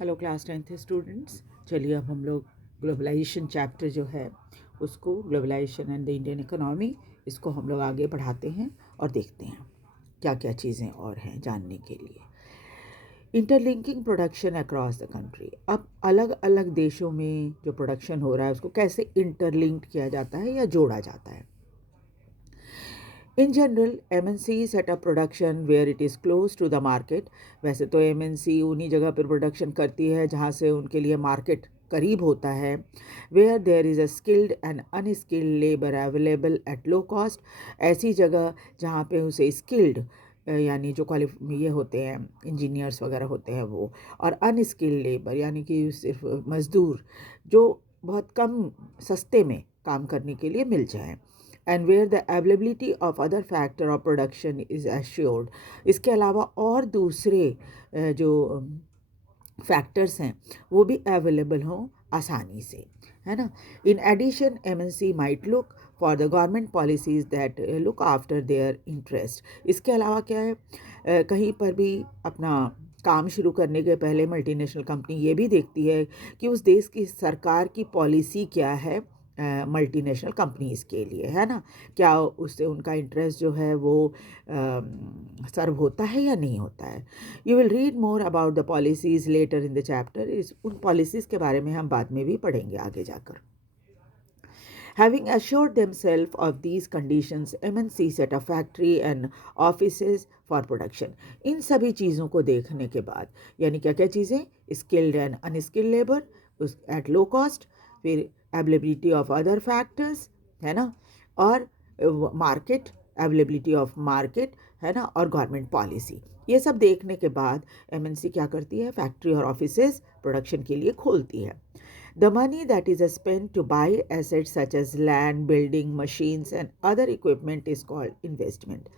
Hello class 10th students, चलिए अब हम लोग ग्लोबलाइजेशन चैप्टर जो है उसको, globalisation and the Indian economy, इसको हम लोग आगे बढ़ाते हैं और देखते हैं क्या क्या चीज़ें और हैं जानने के लिए। Interlinking production across the country, अब अलग अलग देशों में जो प्रोडक्शन हो रहा है उसको कैसे इंटरलिंक्ड किया जाता है या जोड़ा जाता है। In general MNC set up production where it is close to the market. वैसे तो MNC उन्हीं जगह पर प्रोडक्शन करती है जहाँ से उनके लिए मार्केट करीब होता है। Where there is a skilled and unskilled labour available at low cost, ऐसी जगह जहाँ पे उसे स्किल्ड यानी जो ये होते हैं इंजीनियर्स वगैरह होते हैं वो, और अनस्किल्ड लेबर यानी कि सिर्फ मज़दूर जो बहुत कम सस्ते में काम करने के लिए मिल जाए। And where the availability of other factor of production is assured, इसके अलावा और दूसरे जो फैक्टर्स हैं वो भी अवेलेबल हों आसानी से, है ना। In addition MNC might look for the government policies that look after their interest. इसके अलावा क्या है, कहीं पर भी अपना काम शुरू करने के पहले मल्टीनेशनल कंपनी ये भी देखती है कि उस देश की सरकार की पॉलिसी क्या है मल्टीनेशनल कंपनीज़ के लिए, है ना। क्या उससे उनका इंटरेस्ट जो है वो सर्व होता है या नहीं होता है। You will read more about the policies later in the chapter, इस उन पॉलिसीज़ के बारे में हम बाद में भी पढ़ेंगे आगे जाकर। Having assured themselves of these conditions, MNC set up factory and offices for production. इन सभी चीज़ों को देखने के बाद, यानी क्या क्या चीज़ें, स्किल्ड एंड अनस्किल्ड लेबर उस एट लो कॉस्ट, फिर अवेलेबिलिटी ऑफ अदर फैक्टर्स, है ना, और मार्केट, अवेलेबिलिटी ऑफ मार्केट, है ना, और गवर्नमेंट पॉलिसी, ये सब देखने के बाद MNC क्या करती है, फैक्ट्री और ऑफिसेज प्रोडक्शन के लिए खोलती है। The money that is spent to buy assets such as land, building, machines and other equipment is called investment.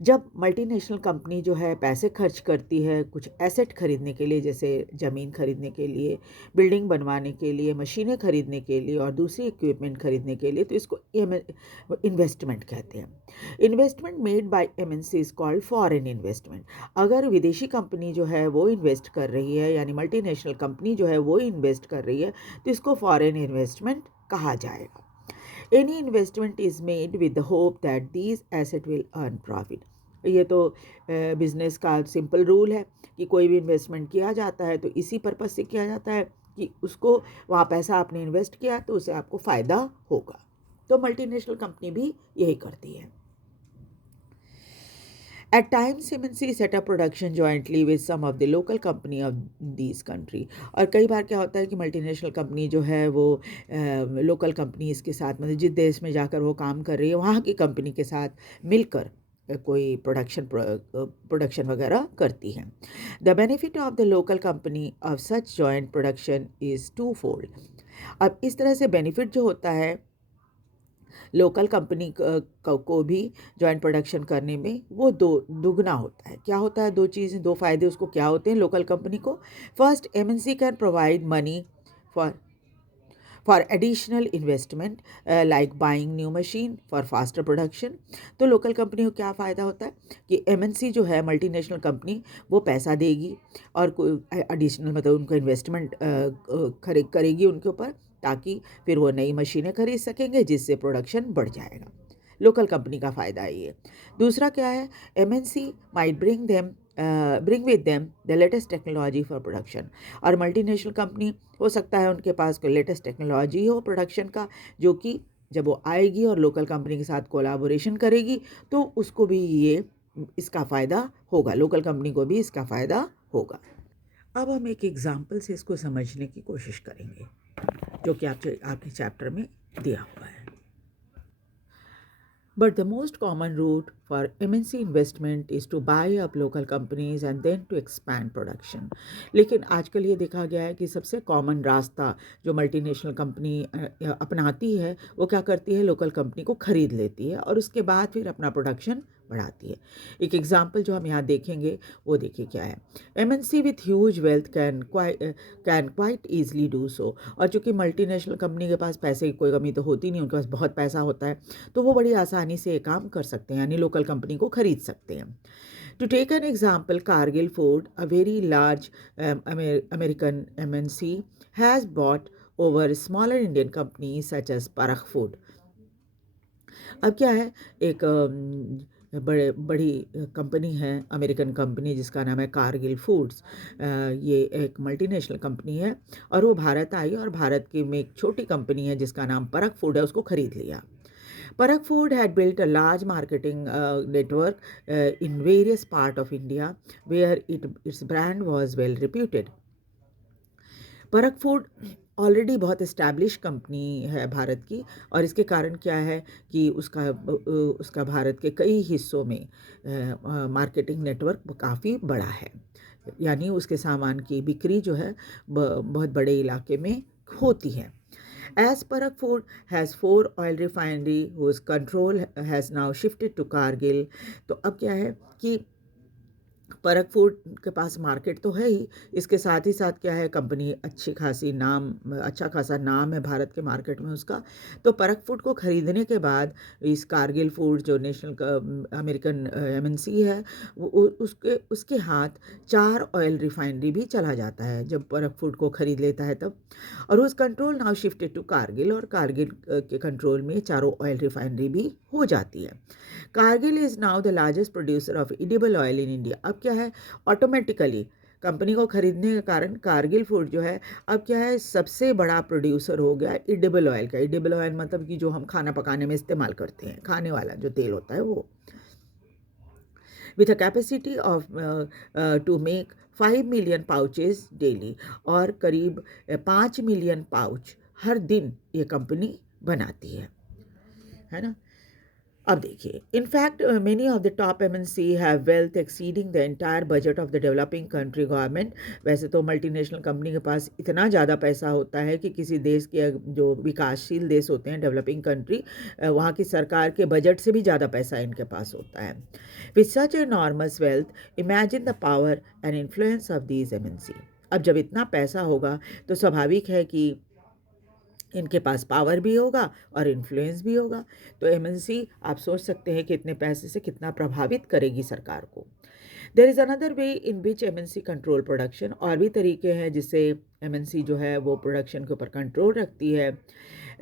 जब मल्टीनेशनल कंपनी जो है पैसे खर्च करती है कुछ एसेट खरीदने के लिए, जैसे ज़मीन खरीदने के लिए, बिल्डिंग बनवाने के लिए, मशीनें खरीदने के लिए और दूसरी इक्विपमेंट खरीदने के लिए, तो इसको इन्वेस्टमेंट कहते हैं। Investment made by MNC is called foreign investment. अगर विदेशी कंपनी जो है वो इन्वेस्ट कर रही है, यानी मल्टीनेशनल कंपनी जो है वो इन्वेस्ट कर रही है, तो इसको फॉरेन इन्वेस्टमेंट कहा जाएगा। Any investment is made with the hope that these assets will earn profit. ये तो बिजनेस का सिंपल रूल है कि कोई भी इन्वेस्टमेंट किया जाता है तो इसी पर्पस से किया जाता है कि उसको वहाँ पैसा आपने इन्वेस्ट किया तो उससे आपको फ़ायदा होगा। तो मल्टीनेशनल कंपनी भी यही करती है। At times, MNC set up production jointly with some of the local company of these country. और कई बार क्या होता है कि मल्टीनेशनल कंपनी जो है वो लोकल कंपनीज़ के साथ, मतलब जिस देश में जाकर वो काम कर रही है वहाँ की कंपनी के साथ मिलकर कोई प्रोडक्शन वगैरह करती हैं। The benefit of the local company of such joint production is twofold. अब इस तरह से बेनिफिट जो होता है लोकल कंपनी को भी जॉइंट प्रोडक्शन करने में वो दुगना होता है। क्या होता है, दो चीज़ें, दो फ़ायदे उसको क्या होते हैं लोकल कंपनी को। First, MNC can provide money for additional investment like buying new machine for faster production. तो लोकल कंपनी को क्या फ़ायदा होता है कि MNC जो है मल्टीनेशनल कंपनी वो पैसा देगी और कोई एडिशनल मतलब उनको इन्वेस्टमेंट खरीद करेगी उनके ऊपर, ताकि फिर वो नई मशीनें खरीद सकेंगे जिससे प्रोडक्शन बढ़ जाएगा। लोकल कंपनी का फ़ायदा है ये। दूसरा क्या है, MNC might bring with them the latest technology for production. और मल्टीनेशनल कंपनी हो सकता है उनके पास कोई लेटेस्ट टेक्नोलॉजी हो प्रोडक्शन का, जो कि जब वो आएगी और लोकल कंपनी के साथ कोलाबोरेशन करेगी तो उसको भी ये इसका फ़ायदा होगा, लोकल कंपनी को भी इसका फ़ायदा होगा। अब हम एक एग्जाम्पल से इसको समझने की कोशिश करेंगे जो कि आपके चैप्टर में दिया हुआ है। But the most common route for MNC investment is to buy up local companies and then to expand production. लेकिन आजकल ये देखा गया है कि सबसे कॉमन रास्ता जो मल्टीनेशनल कंपनी अपनाती है वो क्या करती है, लोकल कंपनी को खरीद लेती है और उसके बाद फिर अपना प्रोडक्शन बढ़ाती है। एक एग्जांपल जो हम यहाँ देखेंगे वो देखिए क्या है। MNC with huge wealth can quite easily do so. और चूँकि मल्टीनेशनल कंपनी के पास पैसे की कोई कमी तो होती नहीं, उनके पास बहुत पैसा होता है, तो वो बड़ी आसानी से ये काम कर सकते हैं, यानी लोकल कंपनी को खरीद सकते हैं। To take an example, Cargill Ford, a very large American MNC, has bought over smaller Indian companies such as Parakh Food. अब क्या है, एक बड़ी कंपनी है, अमेरिकन कंपनी जिसका नाम है कारगिल फूड्स। ये एक मल्टीनेशनल कंपनी है और वो भारत आई और भारत की में एक छोटी कंपनी है जिसका नाम परख फूड है, उसको खरीद लिया। Parak Food had built a large marketing network in various parts of India where its brand was well reputed. परक फूड ऑलरेडी बहुत इस्टेब्लिश कंपनी है भारत की, और इसके कारण क्या है कि उसका भारत के कई हिस्सों में मार्केटिंग नेटवर्क काफ़ी बड़ा है, यानी उसके सामान की बिक्री जो है बहुत बड़े इलाके में होती है। As Parak Food has 4 oil refinery whose control has now shifted to Kargil, तो अब क्या है कि परख फूड के पास मार्केट तो है ही, इसके साथ ही साथ क्या है, कंपनी अच्छा खासा नाम है भारत के मार्केट में उसका। तो परख फूड को ख़रीदने के बाद इस कारगिल फूड जो नेशनल अमेरिकन एमएनसी है उसके हाथ 4 ऑयल रिफाइनरी भी चला जाता है जब परख फूड को ख़रीद लेता है तब। और उस control now shifted to Cargill, और कारगिल के कंट्रोल में चारों ऑयल रिफाइनरी भी हो जाती है। Kargil is now the largest producer of edible oil in India. अब क्या है, ऑटोमेटिकली कंपनी को खरीदने के कारण कारगिल फूड जो है अब क्या है, सबसे बड़ा प्रोड्यूसर हो गया एडिबल ऑयल का। एडिबल ऑयल मतलब कि जो हम खाना पकाने में इस्तेमाल करते हैं, खाने वाला जो तेल होता है वो, with a capacity of to make 5 million pouches daily, और करीब 5 मिलियन पाउच हर दिन ये कंपनी बनाती है ना। अब देखिए, in fact many of the top MNC have wealth exceeding the entire budget of the developing country government. वैसे तो मल्टीनेशनल कंपनी के पास इतना ज़्यादा पैसा होता है कि किसी देश के जो विकासशील देश होते हैं, डेवलपिंग कंट्री, वहाँ की सरकार के बजट से भी ज़्यादा पैसा इनके पास होता है। With such enormous wealth, imagine the power and influence of these MNC. अब जब इतना पैसा होगा तो स्वाभाविक है कि इनके पास पावर भी होगा और इन्फ्लुएंस भी होगा। तो एमएनसी, आप सोच सकते हैं कि इतने पैसे से कितना प्रभावित करेगी सरकार को। There is another way in which MNC control production. और भी तरीके हैं जिससे एमएनसी जो है वो प्रोडक्शन के ऊपर कंट्रोल रखती है।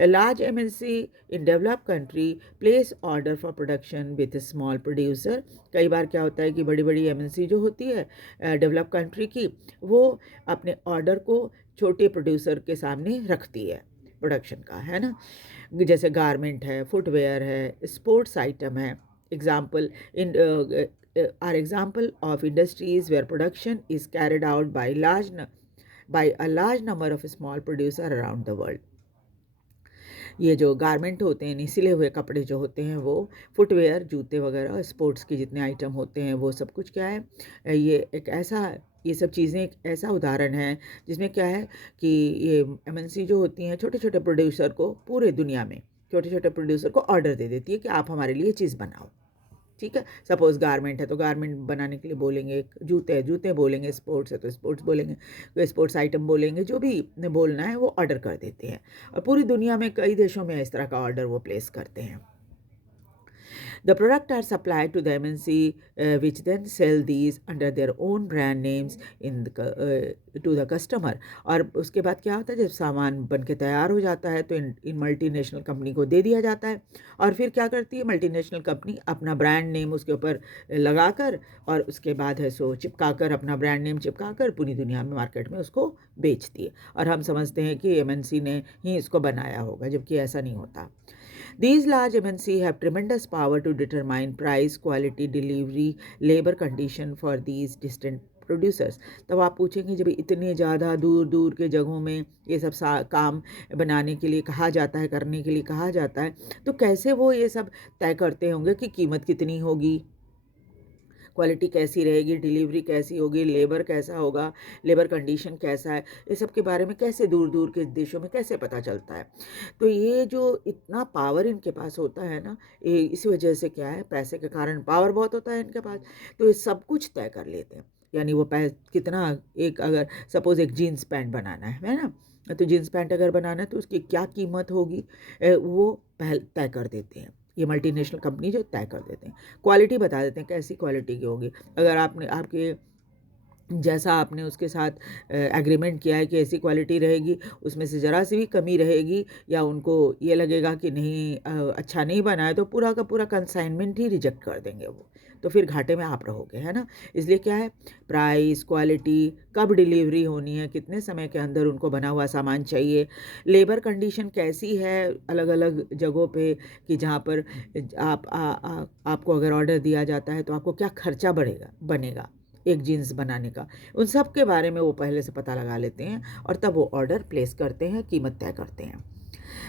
Large MNC in develop country place order for production with small producer. कई बार क्या होता है कि बड़ी बड़ी एमएनसी जो होती है डेवलप कंट्री की, वो अपने ऑर्डर को छोटे प्रोड्यूसर के सामने रखती है प्रोडक्शन का, है ना। जैसे गारमेंट है, फुटवेयर है, स्पोर्ट्स आइटम है। Example in are example of industries where production is carried out by a large number of small producer around the world. ये जो गारमेंट होते हैं, सिले हुए कपड़े जो होते हैं, वो फुटवेयर, जूते वगैरह, स्पोर्ट्स के जितने आइटम होते हैं वो सब कुछ क्या है, ये सब चीज़ें एक ऐसा उदाहरण है जिसमें क्या है कि ये एमएनसी जो होती हैं छोटे छोटे प्रोड्यूसर को, पूरे दुनिया में छोटे छोटे प्रोड्यूसर को ऑर्डर दे देती है कि आप हमारे लिए चीज़ बनाओ। ठीक है, सपोज़ गारमेंट है तो गारमेंट बनाने के लिए बोलेंगे, जूते है जूते बोलेंगे, स्पोर्ट्स है तो स्पोर्ट्स बोलेंगे, कोई स्पोर्ट्स आइटम बोलेंगे, जो भी बोलना है वो ऑर्डर कर देते हैं। और पूरी दुनिया में कई देशों में इस तरह का ऑर्डर वो प्लेस करते हैं। The product are supplied to the MNC, which then sell these under their own brand names to the customer. और उसके बाद क्या होता है, जब सामान बन के तैयार हो जाता है तो इन मल्टीनेशनल कंपनी को दे दिया जाता है, और फिर क्या करती है मल्टीनेशनल कंपनी, अपना ब्रांड नेम उसके ऊपर लगाकर, और उसके बाद है सो चिपकाकर, अपना ब्रांड नेम चिपकाकर पूरी दुनिया में मार्केट में उसको बेचती है। और हम समझते हैं कि एमएनसी ने ही इसको बनाया होगा, जबकि ऐसा नहीं होता। These large MNC have tremendous power to determine price, quality, delivery, labor condition for these distant producers. तब आप पूछेंगे, जब इतने ज़्यादा दूर दूर के जगहों में ये सब काम बनाने के लिए कहा जाता है, करने के लिए कहा जाता है, तो कैसे वो ये सब तय करते होंगे कि कीमत कितनी होगी, क्वालिटी कैसी रहेगी, डिलीवरी कैसी होगी, लेबर कैसा होगा, लेबर कंडीशन कैसा है, ये सब के बारे में कैसे दूर दूर के देशों में कैसे पता चलता है। तो ये जो इतना पावर इनके पास होता है ना, ये इसी वजह से क्या है, पैसे के कारण पावर बहुत होता है इनके पास, तो ये सब कुछ तय कर लेते हैं। यानी वो कितना, एक अगर सपोज़ एक जीन्स पैंट बनाना है ना, तो जीन्स पैंट अगर बनाना है तो उसकी क्या कीमत होगी वो पहले तय कर देते हैं। ये मल्टीनेशनल कंपनी जो तय कर देते हैं। क्वालिटी बता देते हैं कैसी क्वालिटी की होगी। अगर आपने आपके जैसा आपने उसके साथ एग्रीमेंट किया है कि ऐसी क्वालिटी रहेगी, उसमें से ज़रा सी भी कमी रहेगी या उनको ये लगेगा कि नहीं अच्छा नहीं बना है, तो पूरा का पूरा कंसाइनमेंट ही रिजेक्ट कर देंगे वो। तो फिर घाटे में आप रहोगे, है ना। इसलिए क्या है, प्राइस, क्वालिटी, कब डिलीवरी होनी है, कितने समय के अंदर उनको बना हुआ सामान चाहिए, लेबर कंडीशन कैसी है अलग अलग जगहों पे, कि जहाँ पर आपको अगर ऑर्डर दिया जाता है तो आपको क्या खर्चा बनेगा एक जीन्स बनाने का, उन सब के बारे में वो पहले से पता लगा लेते हैं और तब वो ऑर्डर प्लेस करते हैं, कीमत तय करते हैं।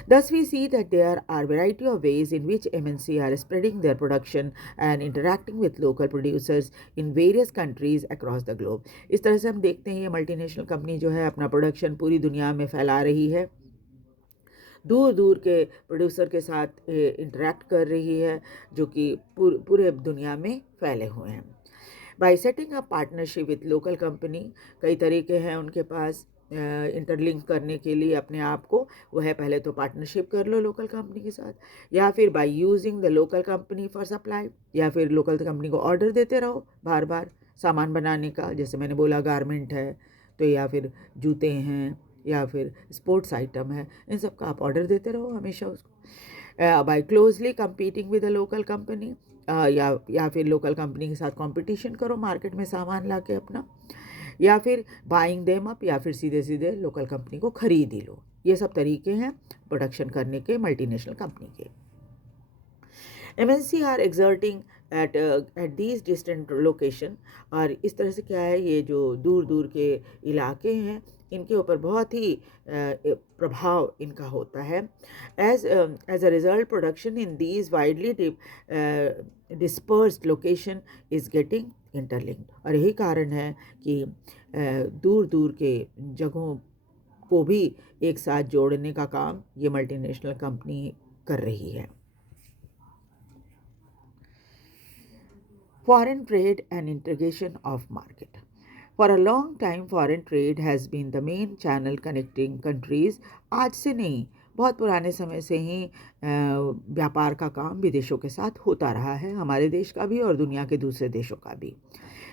Thus, we see that there are variety of ways in which MNC are spreading their production and interacting with local producers in various countries across the globe. इस तरह से हम देखते हैं ये मल्टीनेशनल कंपनी जो है अपना प्रोडक्शन पूरी दुनिया में फैला रही है, दूर दूर के प्रोड्यूसर के साथ इंटरेक्ट कर रही है, जो कि पूरे दुनिया में फैले हुए हैं। By setting up partnership with local company, कई तरीके हैं उनके पास इंटरलिंक करने के लिए अपने आप को। वो है, पहले तो पार्टनरशिप कर लो लोकल कंपनी के साथ, या फिर by using the local company for supply, या फिर लोकल कंपनी को ऑर्डर देते रहो बार बार सामान बनाने का। जैसे मैंने बोला गारमेंट है तो, या फिर जूते हैं, या फिर स्पोर्ट्स आइटम है, इन सब का आप ऑर्डर देते रहो हमेशा उसको। By closely competing with a local company, या फिर लोकल कंपनी के साथ कंपटीशन करो मार्केट में सामान ला के अपना, या फिर बाइंग देम अप, या फिर सीधे सीधे लोकल कंपनी को खरीद ही लो। ये सब तरीके हैं प्रोडक्शन करने के मल्टीनेशनल कंपनी के। MNC are exerting at these distant location, और इस तरह से क्या है, ये जो दूर दूर के इलाके हैं इनके ऊपर बहुत ही प्रभाव इनका होता है। As a result production in these widely dispersed location is getting interlinked, और यही कारण है कि दूर दूर के जगहों को भी एक साथ जोड़ने का काम ये मल्टीनेशनल कंपनी कर रही है। Foreign trade and integration of market. For a long time, foreign trade has been the main channel connecting countries. आज से नहीं, बहुत पुराने समय से ही व्यापार का काम विदेशों के साथ होता रहा है, हमारे देश का भी और दुनिया के दूसरे देशों का भी।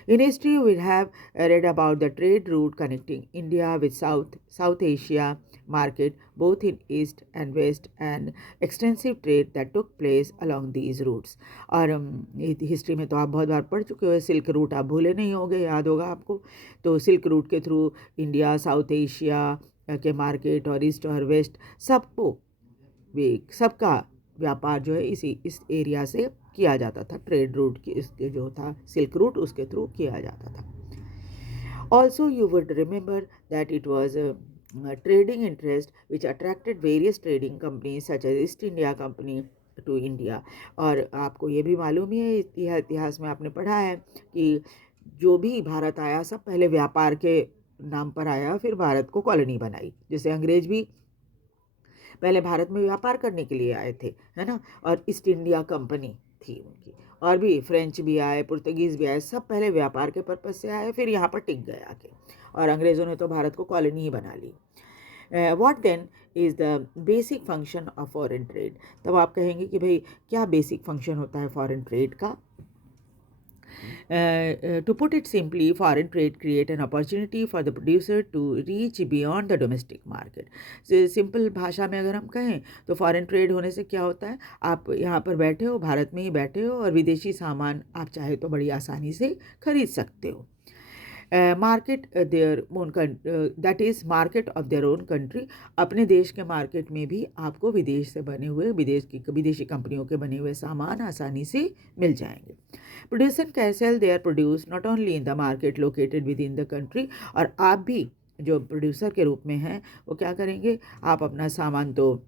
In history, we have read about the trade route connecting India with South Asia market, both in East and West, and extensive trade that took place along these routes. और हिस्ट्री में तो आप बहुत बार पढ़ चुके हो, सिल्क रूट आप भूले नहीं होंगे, याद होगा आपको। तो सिल्क रूट के थ्रू इंडिया, साउथ एशिया के मार्केट और ईस्ट और वेस्ट सबका व्यापार जो है इस एरिया से किया जाता था। ट्रेड रूट की इसके जो था सिल्क रूट, उसके थ्रू किया जाता था। Also you would remember that it was trading interest which attracted various trading companies such as East India Company to India. और आपको ये भी मालूम ही है, इतिहास में आपने पढ़ा है कि जो भी भारत आया सब पहले व्यापार के नाम पर आया, फिर भारत को कॉलोनी बनाई। जैसे अंग्रेज भी पहले भारत में व्यापार करने के लिए आए थे, है ना, और ईस्ट इंडिया कंपनी थी उनकी, और भी फ्रेंच भी आए, पुर्तगीज़ भी आए, सब पहले व्यापार के पर्पज़ से आए, फिर यहाँ पर टिक गए आके, और अंग्रेज़ों ने तो भारत को कॉलोनी ही बना ली। What then is the basic function of foreign trade. तब आप कहेंगे कि भाई क्या बेसिक फंक्शन होता है फॉरेन ट्रेड का। To put it simply, foreign trade create an opportunity for the producer to reach beyond the domestic market. Simple भाषा में अगर हम कहें तो फॉरेन ट्रेड होने से क्या होता है, आप यहाँ पर बैठे हो, भारत में ही बैठे हो, और विदेशी सामान आप चाहे तो बड़ी आसानी से खरीद सकते हो। Market their own, that is market of their own country. अपने देश के मार्केट में भी आपको विदेश से बने हुए, विदेशी कंपनियों के बने हुए सामान आसानी से मिल जाएंगे। Producer can sell their produce not only in the market located with in the country, और आप भी जो प्रोड्यूसर के रूप में हैं वो क्या करेंगे, आप अपना सामान तो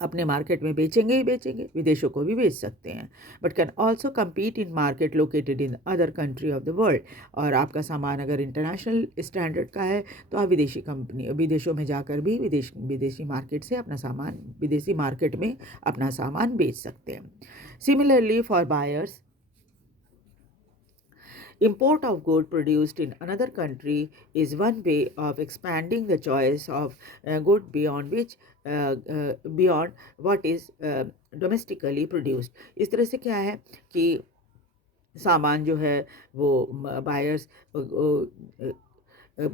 अपने मार्केट में बेचेंगे ही बेचेंगे, विदेशों को भी बेच सकते हैं, but can also compete in market located in other country of the world. और आपका सामान अगर इंटरनेशनल स्टैंडर्ड का है तो आप विदेशों में जाकर भी विदेशी मार्केट से अपना सामान, विदेशी मार्केट में अपना सामान बेच सकते हैं। Similarly for buyers, import of good produced in another country is one way of expanding the choice of good beyond what is domestically produced. इस तरह से क्या है कि सामान जो है वो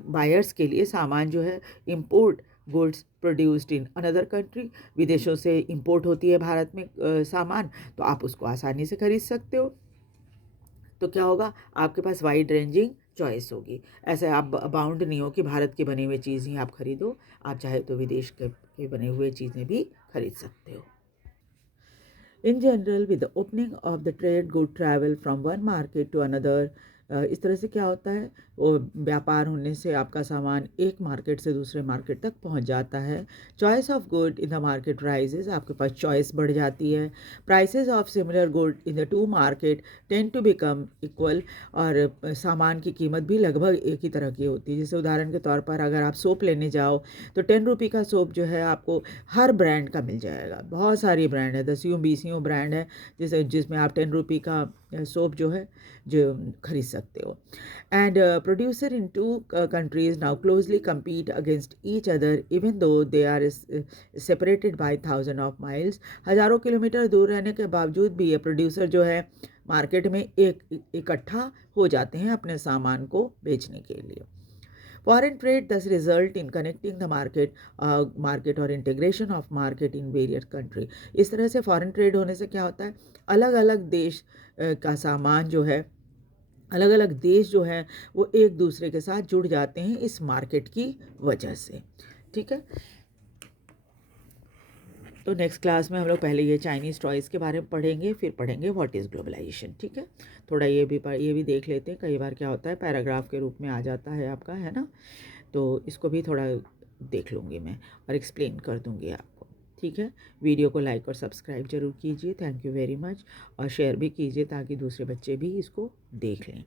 बायर्स के लिए सामान जो है import goods produced in another country, विदेशों से इंपोर्ट होती है भारत में सामान, तो आप उसको आसानी से खरीद सकते हो। तो क्या होगा, आपके पास वाइड रेंजिंग चॉइस होगी। ऐसे आप बाउंड नहीं हो कि भारत की बनी हुई चीज़ ही आप खरीदो, आप चाहे तो विदेश के बने हुए चीज़ें भी खरीद सकते हो। In general, with the opening of the trade, good travel from one market to another। इस तरह से क्या होता है, वो व्यापार होने से आपका सामान एक मार्केट से दूसरे मार्केट तक पहुंच जाता है। Choice of good in the market rises, आपके पास चॉइस बढ़ जाती है। Prices of similar good in the two market tend to become equal, और सामान की कीमत भी लगभग एक ही तरह की होती है। जैसे उदाहरण के तौर पर अगर आप सोप लेने जाओ तो 10 रुपये का सोप जो है आपको हर ब्रांड का मिल जाएगा। बहुत सारी ब्रांड है, 10 ब्रांड है जिसमें आप 10 रुपये का सोप जो है जो खरीद सकते हो। And producer in two countries now closely compete against each other even though they are separated by 1000 of miles. हज़ारों किलोमीटर दूर रहने के बावजूद भी ये प्रोड्यूसर जो है मार्केट में इकट्ठा हो जाते हैं अपने सामान को बेचने के लिए। Foreign trade thus result in connecting the market और integration of market in various country। इस तरह से फॉरेन ट्रेड होने से क्या होता है, अलग अलग देश का सामान जो है, अलग अलग देश जो है वो एक दूसरे के साथ जुड़ जाते हैं इस मार्केट की वजह से। ठीक है, तो नेक्स्ट क्लास में हम लोग पहले ये चाइनीज़ टॉयज़ के बारे में पढ़ेंगे, फिर पढ़ेंगे व्हाट इज़ ग्लोबलाइजेशन। ठीक है, थोड़ा ये भी देख लेते हैं। कई बार क्या होता है, पैराग्राफ के रूप में आ जाता है आपका, है ना, तो इसको भी थोड़ा देख लूँगी मैं और एक्सप्लेन कर दूँगी आपको। ठीक है, वीडियो को लाइक और सब्सक्राइब ज़रूर कीजिए। थैंक यू वेरी मच, और शेयर भी कीजिए ताकि दूसरे बच्चे भी इसको देख लें।